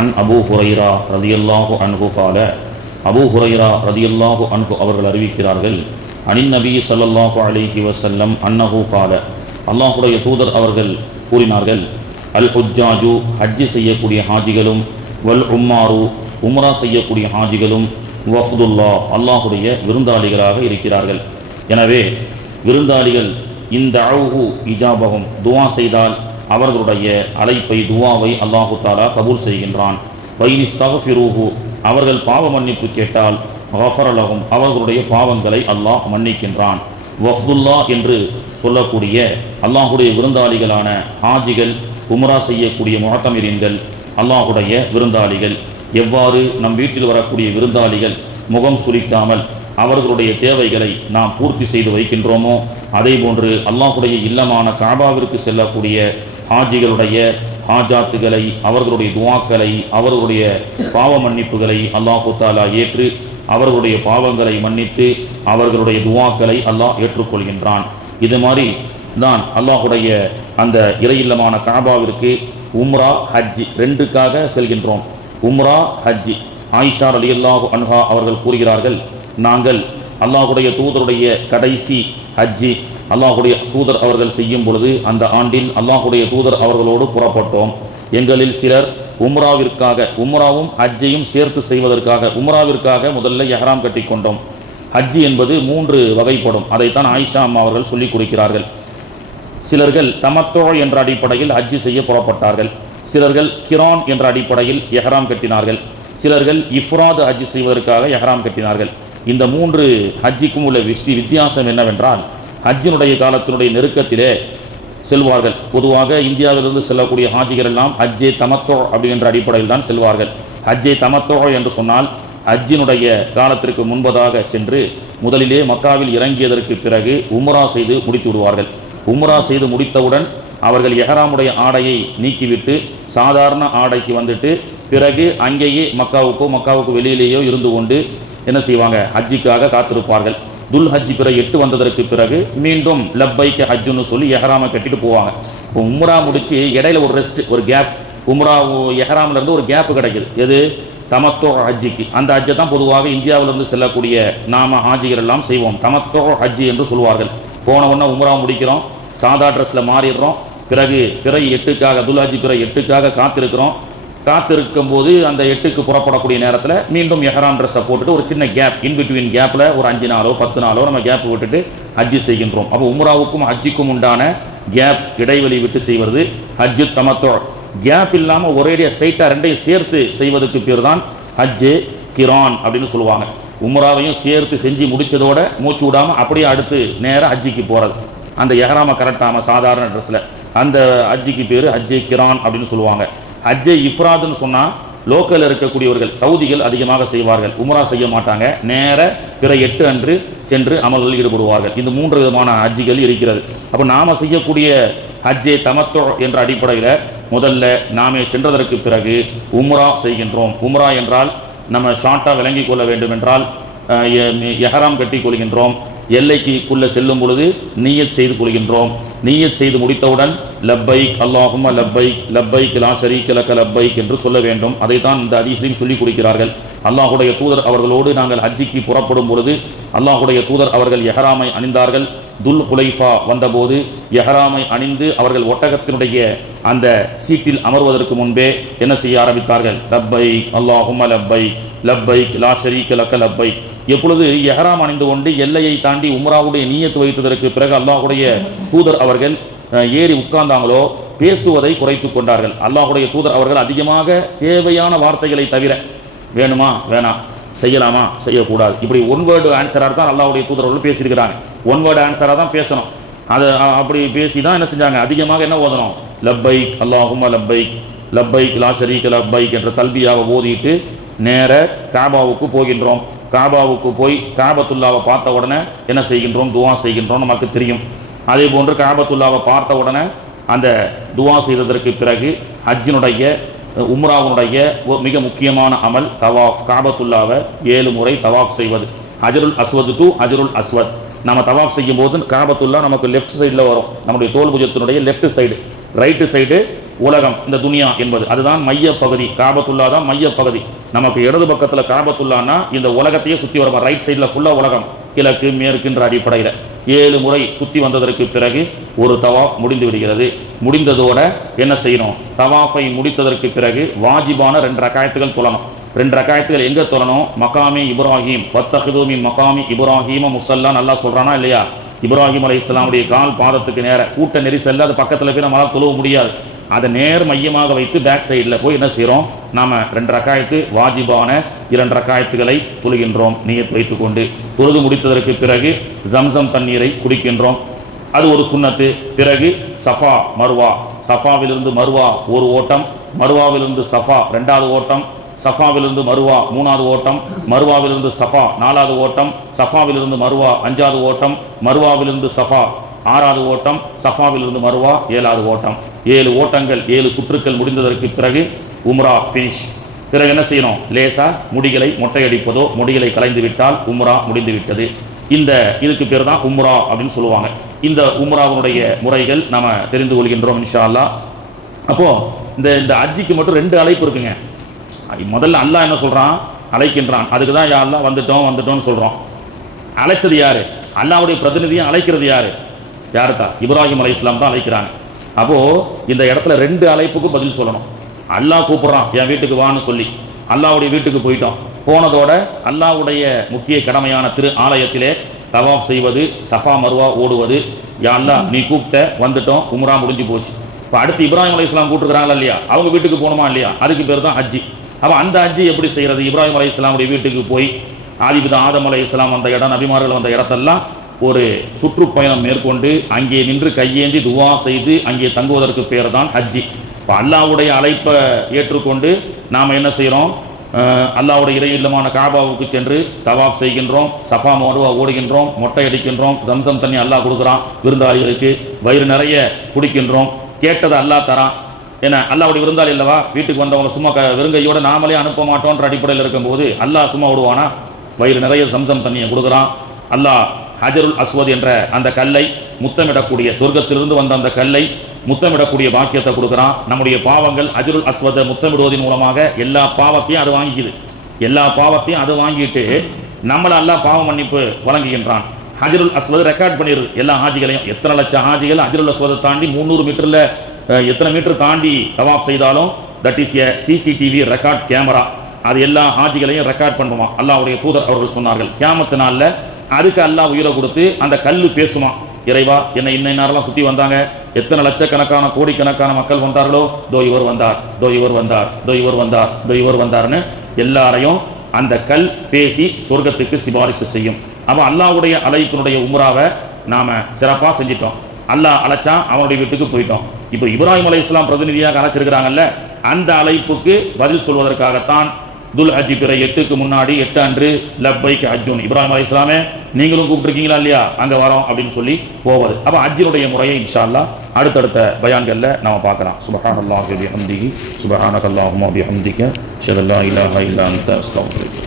An Abu Hurairah ரலியல்லாஹு அன்ஹு கால அபூ ஹுரைரா ரலியல்லாஹு அன்ஹு அவர்கள் அறிவிக்கிறார்கள், அனின் நபி ஸல்லல்லாஹு அலைஹி வஸல்லம் அன்னஹு கால, அல்லாஹுடைய தூதர் அவர்கள் கூறினார்கள், அல் ஹுஜ்ஜாஜு ஹஜ்ஜி செய்யக்கூடிய ஹாஜிகளும், வல் உம்மாரு உம்ரா செய்யக்கூடிய ஹாஜிகளும், வஃதுல்லா அல்லாஹுடைய விருந்தாளிகளாக இருக்கிறார்கள். எனவே விருந்தாளிகள் இந்த அவுஹு இஜாபகம் துவா செய்தால் அவர்களுடைய அழைப்பை துவாவை அல்லாஹு தாலா கபூல் செய்கின்றான். வைனிஸ்தஃபிரூஹு அவர்கள் பாவ மன்னிப்பு கேட்டால் கஃபரலஹும் அவர்களுடைய பாவங்களை அல்லாஹ் மன்னிக்கின்றான். வஃதுல்லா என்று சொல்லக்கூடிய அல்லாஹுடைய விருந்தாளிகளான ஹாஜிகள், உம்ரா செய்யக்கூடிய முஅத்தமிரீன்கள் அல்லாஹுடைய விருந்தாளிகள். எவ்வாறு நம் வீட்டில் வரக்கூடிய விருந்தாளிகள் முகம் சுளிக்காமல் அவர்களுடைய தேவைகளை நாம் பூர்த்தி செய்து வைக்கின்றோமோ, அதே போன்று அல்லாஹுடைய இல்லமான காபாவிற்கு செல்லக்கூடிய ஹாஜிகளுடைய ஹாஜாத்துகளை, அவர்களுடைய துவாக்களை, அவர்களுடைய பாவ மன்னிப்புகளை அல்லாஹு தாலா ஏற்று அவர்களுடைய பாவங்களை மன்னித்து அவர்களுடைய துவாக்களை அல்லாஹ் ஏற்றுக்கொள்கின்றான். இது மாதிரி தான் அல்லாஹுடைய அந்த இறையில்லமான காபாவிற்கு உம்ரா ஹஜ்ஜி ரெண்டுக்காக செல்கின்றோம். உம்ரா ஹஜ்ஜி. ஆயிஷா ரலியல்லாஹு அன்ஹா அவர்கள் கூறுகிறார்கள், நாங்கள் அல்லாஹுடைய தூதருடைய கடைசி ஹஜ்ஜி அல்லாஹுடைய தூதர் அவர்கள் செய்யும் பொழுது அந்த ஆண்டில் அல்லாஹுடைய தூதர் அவர்களோடு புறப்பட்டோம். எங்களில் சிலர் உம்ராவிற்காக, உம்ராவும் ஹஜ்ஜையும் சேர்த்து செய்வதற்காக உம்ராவிற்காக முதல்ல எஹ்ராம் கட்டி கொண்டோம். ஹஜ்ஜி என்பது 3 வகைப்படும். அதைத்தான் ஆயிஷா அம்மா அவர்கள் சொல்லிக் கொடுக்கிறார்கள். சிலர்கள் தமத்தோ என்ற அடிப்படையில் ஹஜ்ஜி செய்ய புறப்பட்டார்கள். சிலர்கள் கிரான் என்ற அடிப்படையில் எஹ்ராம் கட்டினார்கள். சிலர்கள் இஃப்ராது ஹஜ்ஜி செய்வதற்காக எஹ்ராம் கட்டினார்கள். இந்த 3 ஹஜ்ஜிக்கும் உள்ள வித்தியாசம் என்னவென்றால், ஹஜ்ஜினுடைய காலத்தினுடைய நெருக்கத்திலே செல்வார்கள். பொதுவாக இந்தியாவிலிருந்து செல்லக்கூடிய ஹாஜிகள் எல்லாம் ஹஜ்ஜே தமத்தோ அப்படின்ற அடிப்படையில் தான் செல்வார்கள். ஹஜ்ஜே தமத்தோ என்று சொன்னால் ஹஜ்ஜினுடைய காலத்திற்கு முன்பதாக சென்று முதலிலே மக்காவில் இறங்கியதற்கு பிறகு உம்ரா செய்து முடித்து விடுவார்கள். உம்ரா செய்து முடித்தவுடன் அவர்கள் எஹ்ராமுடைய ஆடையை நீக்கிவிட்டு சாதாரண ஆடைக்கு வந்துட்டு பிறகு அங்கேயே மக்காவுக்கு வெளியிலேயோ இருந்து கொண்டு என்ன செய்வாங்க, ஹஜ்ஜிக்காக காத்திருப்பார்கள். துல் ஹஜ்ஜி பிற 8 வந்ததற்கு பிறகு மீண்டும் லப்பைக்கு ஹஜ்ஜுன்னு சொல்லி எஹ்ராமை கட்டிட்டு போவாங்க. இப்போ உம்ரா முடித்து இடையில ஒரு ரெஸ்ட், ஒரு கேப், உம்ரா எஹ்ராமிலேருந்து ஒரு கேப்பு கிடைக்குது. எது? தமத்தோ ஹஜ்ஜிக்கு. அந்த ஹஜ்ஜை தான் பொதுவாக இந்தியாவிலிருந்து செல்லக்கூடிய நாம ஹாஜிகள் எல்லாம் செய்வோம். தமத்தோ ஹஜ்ஜி என்று சொல்வார்கள். போன உடனே உம்ரா முடிக்கிறோம், சாதா ட்ரெஸ்ஸில் மாறிடுறோம், பிறகு பிறை 8க்காக துல் ஹஜ்ஜி பிறை 8க்காக காத்திருக்கும் போது அந்த 8க்கு புறப்படக்கூடிய நேரத்தில் மீண்டும் எஹ்ராம் ட்ரெஸ்ஸை போட்டுட்டு ஒரு சின்ன கேப், இன்பிட்வீன் கேப்பில் ஒரு 5 நாளோ 10 நாளோ நம்ம கேப் விட்டுட்டு ஹஜ்ஜி செய்கின்றோம். அப்போ உம்ராவுக்கும் ஹஜ்ஜிக்கும் உண்டான கேப், இடைவெளி விட்டு செய்வது ஹஜ்ஜு தமத்தோ. கேப் இல்லாமல் ஒரேடியாக ஸ்ட்ரைட்டாக ரெண்டையும் சேர்த்து செய்வதற்கு பேர் தான் ஹஜ்ஜு கிரான் அப்படின்னு சொல்லுவாங்க. உம்ராவையும் சேர்த்து செஞ்சு முடித்ததோட மூச்சு விடாமல் அப்படியே அடுத்து நேராக ஹஜ்ஜிக்கு போகிறது. அந்த எஹ்ராமை கரெக்டாமல் சாதாரண ட்ரெஸ்ஸில் அந்த ஹஜ்ஜிக்கு பேர் ஹஜ்ஜு கிரான் அப்படின்னு சொல்லுவாங்க. ஹஜ்ஜை இஃப்ராதுன்னு சொன்னால் லோக்கலில் இருக்கக்கூடியவர்கள் சவுதிகள் அதிகமாக செய்வார்கள். உம்ரா செய்ய மாட்டாங்க, நேர பிற 8 அன்று சென்று அமல்களில் ஈடுபடுவார்கள். இந்த 3 விதமான ஹஜ்ஜிகள் இருக்கிறது. அப்போ நாம் செய்யக்கூடிய ஹஜ்ஜே தமத்தோ என்ற அடிப்படையில் முதல்ல நாமே சென்றதற்கு பிறகு உம்ரா செய்கின்றோம். உம்ரா என்றால் நம்ம ஷார்ட்டாக விளங்கி கொள்ள வேண்டும் என்றால் எஹ்ராம் கட்டி கொள்கின்றோம். எல்லைக்குள்ளே செல்லும் பொழுது நீயத் செய்து கொள்கின்றோம். நீயத் செய்து முடித்தவுடன் லப்பைக் அல்லாஹும்ம லப்பைக் லப்பைக் லா ஷரீக லக லப்பைக் என்று சொல்ல வேண்டும். அதைத்தான் இந்த ஹதீஸிலும் சொல்லிக் கொடுக்கிறார்கள். அல்லாஹுடைய தூதர் அவர்களோடு நாங்கள் ஹஜ்ஜிக்கு புறப்படும் பொழுது அல்லாஹுடைய தூதர் அவர்கள் எஹ்ராமை அணிந்தார்கள். துல் ஹுலைஃபா வந்தபோது எஹ்ராமை அணிந்து அவர்கள் ஒட்டகத்தினுடைய அந்த சீட்டில் அமர்வதற்கு முன்பே என்ன செய்ய ஆரம்பித்தார்கள்? லப்பைக் அல்லாஹும்ம லப்பைக் லப்பைக் லா ஷரீக லக லப்பைக். எப்பொழுது எஹ்ராம் அணிந்து கொண்டு எல்லையை தாண்டி உம்ராவுடைய நீயத்து வைத்ததற்கு பிறகு அல்லாஹுடைய தூதர் அவர்கள் ஏறி உட்கார்ந்தாங்களோ பேசுவதை குறைத்து கொண்டார்கள். அல்லாஹுடைய தூதர் அவர்கள் அதிகமாக தேவையான வார்த்தைகளை தவிர வேணுமா வேணாம், செய்யலாமா செய்யக்கூடாது, இப்படி ஒன் வேர்டு ஆன்சராக தான் அல்லாஹுடைய தூதர் அவர்கள் பேசியிருக்கிறாங்க. ஒன் வேர்டு ஆன்சராக தான் பேசணும். அதை அப்படி பேசி தான் என்ன செஞ்சாங்க, அதிகமாக என்ன ஓதணும்? லப்பைக் அல்லாஹும்ம லப்பைக் லப்பைக் லா ஷரீக லப்பைக் என்ற தல்பியாவை ஓதிட்டு நேர காபாவுக்கு போகின்றோம். காபாவுக்கு போய் காபத்துல்லாவை பார்த்த உடனே என்ன செய்கின்றோம்? துவா செய்கின்றோம். நமக்கு தெரியும். அதே போன்று காபத்துல்லாவை பார்த்த உடனே அந்த துவா செய்ததற்கு பிறகு ஹஜ்ஜினுடைய உம்ராவுடைய மிக முக்கியமான அமல் தவாஃப். காபத்துல்லாவை 7 முறை தவாஃப் செய்வது. ஹஜருல் அஸ்வத் டு ஹஜருல் அஸ்வத். நம்ம தவாஃப் செய்யும் போது காபத்துல்லா நமக்கு லெஃப்ட் சைடில் வரும். நம்முடைய தோல் புஜத்தினுடைய லெஃப்ட் சைடு, ரைட்டு சைடு உலகம், இந்த துனியா என்பது அதுதான் மையப்பகுதி. காபத்துல்லா தான் மையப்பகுதி. நமக்கு இடது பக்கத்தில் காபத்துல்லான்னா இந்த உலகத்தையே சுற்றி வரும். ரைட் சைடில் ஃபுல்லாக உலகம், கிழக்கு மேற்குன்ற அடிப்படையில் 7 முறை சுற்றி வந்ததற்கு பிறகு ஒரு தவாஃப் முடிந்து விடுகிறது. முடிந்ததோட என்ன செய்யணும்? தவாஃபை முடித்ததற்கு பிறகு வாஜிபான 2 ரக்காயத்துகள் தொழணும். 2 ரக்காயத்துகள் எங்கே தொழணும்? மகாமி இப்ராஹிம் வத்தஹிது மின் மகாமி இப்ராஹிம முஸல்லா. நல்லா சொல்கிறானா இல்லையா? இப்ராஹிம் அலைஹிஸ்ஸலாமுடைய கால் பாதத்துக்கு நேர கூட்ட நெரிசல்ல அது பக்கத்தில் போய் நம்மளால் தொழுவ முடியாது. அதை நேர் மையமாக வைத்து பேக் சைடில் போய் என்ன செய்கிறோம்? நாம் 2 ரக்காயத்து வாஜிபான 2 ரக்காயத்துகளை தொழுகின்றோம் நியத் வைத்துக்கொண்டு. தொழுது முடித்ததற்கு பிறகு ஜம்சம் தண்ணீரை குடிக்கின்றோம். அது ஒரு சுன்னத்து. பிறகு சஃபா மர்வா, சஃபாவிலிருந்து மர்வா ஒரு ஓட்டம், மர்வாவிலிருந்து சஃபா 2வது ஓட்டம், சஃபாவிலிருந்து மருவா 3வது ஓட்டம், மருவாவிலிருந்து சஃபா 4வது ஓட்டம், சஃபாவிலிருந்து மருவா 5வது ஓட்டம், மருவாவிலிருந்து சஃபா 6வது ஓட்டம், சஃபாவிலிருந்து மருவா 7வது ஓட்டம். 7 ஓட்டங்கள் 7 சுற்றுக்கள் முடிந்ததற்கு பிறகு உம்ரா ஃபினிஷ். பிறகு என்ன செய்யணும்? லேசா முடிகளை மொட்டையடிப்பதோ முடிகளை கலைந்து விட்டால் உம்ரா முடிந்து விட்டது. இதுக்கு பேர் தான் உம்ரா அப்படின்னு சொல்லுவாங்க. இந்த உம்ராவுடைய முறைகள் நம்ம தெரிந்து கொள்கின்றோம் இன்ஷா அல்லாஹ். அப்போது இந்த ஹஜ்ஜிக்கு மட்டும் 2 அழைப்பு இருக்குங்க. முதல்ல அல்லாஹ் என்ன சொல்கிறான்? அழைக்கின்றான். அதுக்கு தான் யா அல்லாஹ் வந்துட்டோம்னு சொல்கிறோம். அழைச்சது யார்? அல்லாஹ்வுடைய பிரதிநிதியை அழைக்கிறது யார்? தான்? இப்ராஹிம் அலைஹிஸ்ஸலாம் தான் அழைக்கிறாங்க. அப்போது இந்த இடத்துல 2 அழைப்புக்கு பதில் சொல்லணும். அல்லாஹ் கூப்பிட்றான் என் வீட்டுக்கு வான்னு சொல்லி அல்லாஹ்வுடைய வீட்டுக்கு போயிட்டோம். போனதோட அல்லாஹ்வுடைய முக்கிய கடமையான திரு ஆலயத்திலே தவாஃப் செய்வது, சஃபா மர்வா ஓடுவது. யா அல்லாஹ் நீ கூப்பிட்ட, வந்துட்டோம், உம்ரா முடிஞ்சு போச்சு. இப்போ அடுத்து இப்ராஹிம் அலைஹிஸ்ஸலாம் கூப்பிட்டுருக்காங்களா இல்லையா? அவங்க வீட்டுக்கு போகணுமா இல்லையா? அதுக்கு பேர் தான் ஹஜ்ஜி. அப்போ அந்த ஹஜ்ஜி எப்படி செய்கிறது? இப்ராஹிம் அலைஹிஸ்ஸலாமுடைய வீட்டுக்கு போய் ஆதிபிதா ஆதம் அலைஹிஸ்ஸலாம் வந்த இடம், நபிமார்கள் வந்த இடத்தெல்லாம் ஒரு சுற்றுப்பயணம் மேற்கொண்டு அங்கே நின்று கையேந்தி துவா செய்து அங்கே தங்குவதற்கு பேர் தான் ஹஜ்ஜி. இப்போ அல்லாஹ்வுடைய அழைப்பை ஏற்றுக்கொண்டு நாம் என்ன செய்கிறோம்? அல்லாஹ்வுடைய இறை இல்லமான காபாவுக்கு சென்று தவாஃப் செய்கின்றோம், சஃபா மர்வா ஓடுகின்றோம், மொட்டை அடிக்கின்றோம், ஜம்சம் தண்ணி அல்லாஹ் கொடுக்குறான் விருந்தாளிகளுக்கு, வயிறு நிறைய குடிக்கின்றோம், கேட்டதை அல்லாஹ் தரான். ஏன்னா அல்லாஹ்வுடைய விருந்தாளி இல்லவா? வீட்டுக்கு வந்தவங்க சும்மா வெறுங்கையோடு நாமளே அனுப்ப மாட்டோன்ற அடிப்படையில் இருக்கும்போது அல்லாஹ் சும்மா விடுவானா? வயிறு நிறைய ஜம்சம் தண்ணியை கொடுக்குறான். அல்லாஹ் ஹஜருல் அஸ்வத் என்ற அந்த கல்லை முத்தமிடக்கூடிய, சொர்க்கத்திலிருந்து வந்த அந்த கல்லை முத்தமிடக்கூடிய பாக்கியத்தை கொடுக்குறான். நம்முடைய பாவங்கள் ஹஜருல் அஸ்வதை முத்தமிடுவதன் மூலமாக எல்லா பாவத்தையும் அது வாங்கிக்குது. எல்லா பாவத்தையும் அது வாங்கிட்டு நம்மளை அல்லாஹ் பாவ மன்னிப்பு வழங்குகின்றான். ஹஜருல் அஸ்வத் ரெக்கார்ட் பண்ணிடுது எல்லா ஹாஜிகளையும். எத்தனை லட்சம் ஹாஜிகள் ஹஜருல் அஸ்வதை தாண்டி 300 மீட்டரில் எத்தனை மீட்டர் தாண்டி தவாஃப் செய்தாலும் that is a CCTV record camera. அது எல்லா ஹாஜிகளையும் ரெக்கார்ட் பண்ணுமா. அல்லாஹ்வுடைய தூதர் அவர்கள் சொன்னார்கள், கியாமத்து நாளில் அதுக்கு அல்லாஹ் உயிரை கொடுத்து அந்த கல்லு பேசுமா, இறைவா என்னை இன்னைனாரெல்லாம் சுற்றி வந்தாங்க, எத்தனை லட்சக்கணக்கான கோடிக்கணக்கான மக்கள் வந்தார்களோ, தோ இவர் வந்தார், தோ இவர் வந்தார், தோ இவர் வந்தார், தோ இவர் வந்தார்னு எல்லாரையும் அந்த கல் பேசி சொர்க்கத்துக்கு சிபாரிசு செய்யும். அப்போ அல்லாஹ்வுடைய அழைப்பினுடைய உம்ராவை நாம் சிறப்பாக செஞ்சிட்டோம். அல்லாஹ் அழைச்சான், அவனுடைய வீட்டுக்கு போயிட்டோம். இப்போ இப்ராஹிம் அலைஹிஸ்ஸலாம் பிரதிநிதியாக அழைச்சிருக்கிறாங்கல்ல, அந்த அழைப்புக்கு பதில் சொல்வதற்காகத்தான் துல் ஹஜ்ஜி பிறை 8க்கு முன்னாடி 8 அன்று லப்பைக் ஹஜ்ஜுன், இப்ராஹிம் அலைஹிஸ்ஸலாமே நீங்களும் கூப்பிட்டுருக்கீங்களா இல்லையா, அங்கே வரோம் அப்படின்னு சொல்லி போவது. அப்போ ஹஜ்ஜினுடைய முறையை இன்ஷா அல்லாஹ் அடுத்தடுத்த பயான்களில் நாம் பார்க்கலாம். சுப்ஹானல்லாஹி வ பிஹம்திஹி சுப்ஹானக்கல்லாஹும்ம வ பிஹம்திக அஷ்ஹது அல்லா இலாஹா இல்லா அன்த அஸ்தக்ஃபிருக்க.